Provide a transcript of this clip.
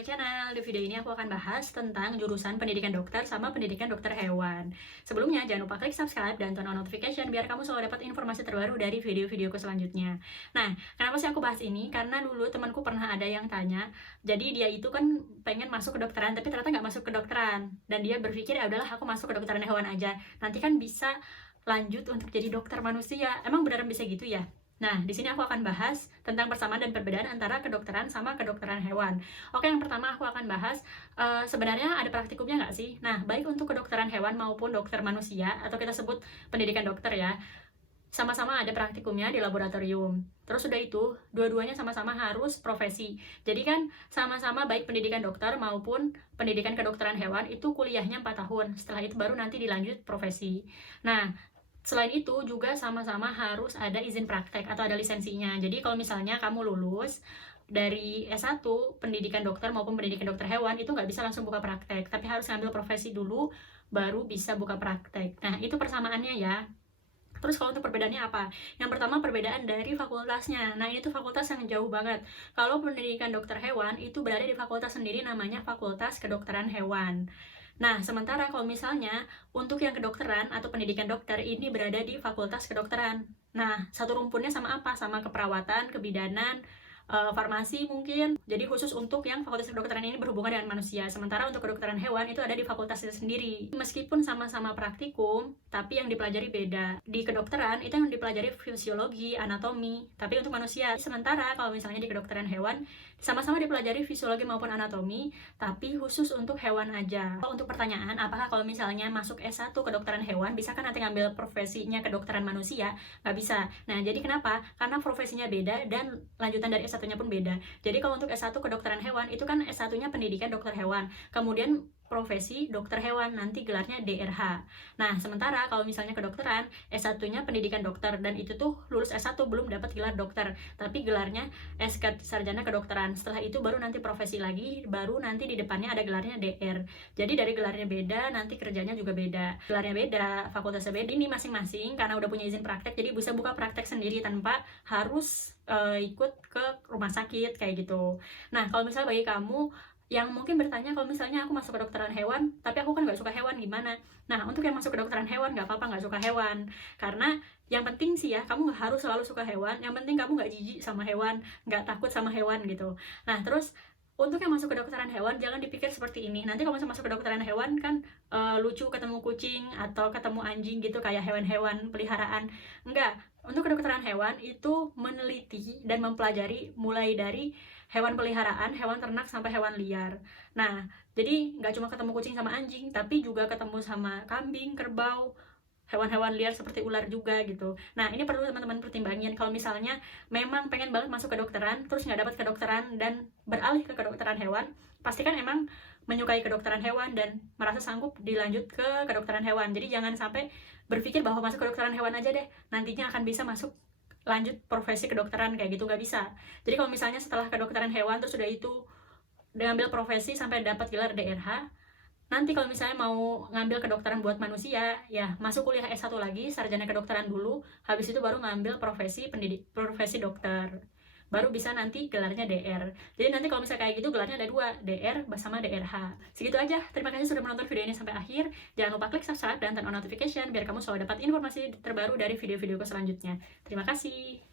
my channel. Di video ini aku akan bahas tentang jurusan pendidikan dokter sama pendidikan dokter hewan. Sebelumnya jangan lupa klik subscribe dan turn on notification biar kamu selalu dapat informasi terbaru dari video-videoku selanjutnya. Nah, kenapa sih aku bahas ini? Karena dulu temanku pernah ada yang tanya, jadi dia itu kan pengen masuk ke dokteran tapi ternyata nggak masuk ke dokteran. Dan dia berpikir ya udahlah aku masuk ke dokteran hewan aja. Nanti kan bisa lanjut untuk jadi dokter manusia. Emang beneran bisa gitu ya? Nah, di sini aku akan bahas tentang persamaan dan perbedaan antara kedokteran sama kedokteran hewan. Oke, yang pertama aku akan bahas, sebenarnya ada praktikumnya nggak sih? Nah, baik untuk kedokteran hewan maupun dokter manusia, atau kita sebut pendidikan dokter ya, sama-sama ada praktikumnya di laboratorium. Terus udah itu, dua-duanya sama-sama harus profesi. Jadi kan sama-sama baik pendidikan dokter maupun pendidikan kedokteran hewan itu kuliahnya 4 tahun. Setelah itu baru nanti dilanjut profesi. Nah, selain itu juga sama-sama harus ada izin praktek atau ada lisensinya. Jadi kalau misalnya kamu lulus dari S1 pendidikan dokter maupun pendidikan dokter hewan itu nggak bisa langsung buka praktek, tapi harus ngambil profesi dulu baru bisa buka praktek. Nah, itu persamaannya ya. Terus kalau untuk perbedaannya apa? Yang pertama perbedaan dari fakultasnya. Nah, ini tuh fakultas yang jauh banget. Kalau pendidikan dokter hewan itu berada di fakultas sendiri namanya Fakultas Kedokteran Hewan. Nah, sementara kalau misalnya untuk yang kedokteran atau pendidikan dokter ini berada di Fakultas Kedokteran. Nah, satu rumpunnya sama apa? Sama keperawatan, kebidanan, farmasi mungkin. Jadi khusus untuk yang fakultas kedokteran ini berhubungan dengan manusia. Sementara untuk kedokteran hewan itu ada di fakultas itu sendiri. Meskipun sama-sama praktikum, tapi yang dipelajari beda. Di kedokteran itu yang dipelajari fisiologi, anatomi, tapi untuk manusia. Sementara kalau misalnya di kedokteran hewan sama-sama dipelajari fisiologi maupun anatomi, tapi khusus untuk hewan aja. Untuk pertanyaan, apakah kalau misalnya masuk S1 kedokteran hewan, bisa kan nanti ngambil profesinya kedokteran manusia? Nggak bisa. Nah, jadi kenapa? Karena profesinya beda dan lanjutan dari S1-nya pun beda. Jadi kalau untuk S1 kedokteran hewan, itu kan S1-nya pendidikan dokter hewan. Kemudian profesi dokter hewan, nanti gelarnya DRH. Nah, sementara kalau misalnya kedokteran, S1-nya pendidikan dokter, dan itu tuh lulus S1 belum dapat gelar dokter, tapi gelarnya SK Sarjana Kedokteran. Setelah itu baru nanti profesi lagi, baru nanti di depannya ada gelarnya DR. Jadi dari gelarnya beda, nanti kerjanya juga beda. Gelarnya beda, fakultasnya beda. Ini masing-masing karena udah punya izin praktek, jadi bisa buka praktek sendiri tanpa harus ikut ke rumah sakit kayak gitu. Nah, kalau misalnya bagi kamu yang mungkin bertanya, kalau misalnya aku masuk ke kedokteran hewan, tapi aku kan nggak suka hewan, gimana? Nah, untuk yang masuk ke kedokteran hewan, nggak apa-apa nggak suka hewan. Karena yang penting sih ya, kamu nggak harus selalu suka hewan, yang penting kamu nggak jijik sama hewan, nggak takut sama hewan gitu. Nah, terus untuk yang masuk ke kedokteran hewan, jangan dipikir seperti ini. Nanti kalau masuk ke kedokteran hewan kan lucu ketemu kucing atau ketemu anjing gitu, kayak hewan-hewan peliharaan. Enggak, untuk kedokteran hewan itu meneliti dan mempelajari mulai dari hewan peliharaan, hewan ternak, sampai hewan liar. Nah, jadi nggak cuma ketemu kucing sama anjing, tapi juga ketemu sama kambing, kerbau, hewan-hewan liar seperti ular juga gitu. Nah, ini perlu teman-teman pertimbangin. Kalau misalnya memang pengen banget masuk kedokteran, terus nggak dapat kedokteran dan beralih ke kedokteran hewan, pastikan emang menyukai kedokteran hewan dan merasa sanggup dilanjut ke kedokteran hewan. Jadi jangan sampai berpikir bahwa masuk kedokteran hewan aja deh, nantinya akan bisa masuk lanjut profesi kedokteran kayak gitu, nggak bisa. Jadi kalau misalnya setelah kedokteran hewan terus udah itu ngambil profesi sampai dapat gelar DRH, nanti kalau misalnya mau ngambil kedokteran buat manusia, ya masuk kuliah S1 lagi, sarjana kedokteran dulu, habis itu baru ngambil profesi dokter. Baru bisa nanti gelarnya DR. Jadi nanti kalau misalnya kayak gitu gelarnya ada 2, DR sama DRH. Segitu aja. Terima kasih sudah menonton video ini sampai akhir. Jangan lupa klik subscribe dan turn on notification biar kamu selalu dapat informasi terbaru dari video-videoku selanjutnya. Terima kasih.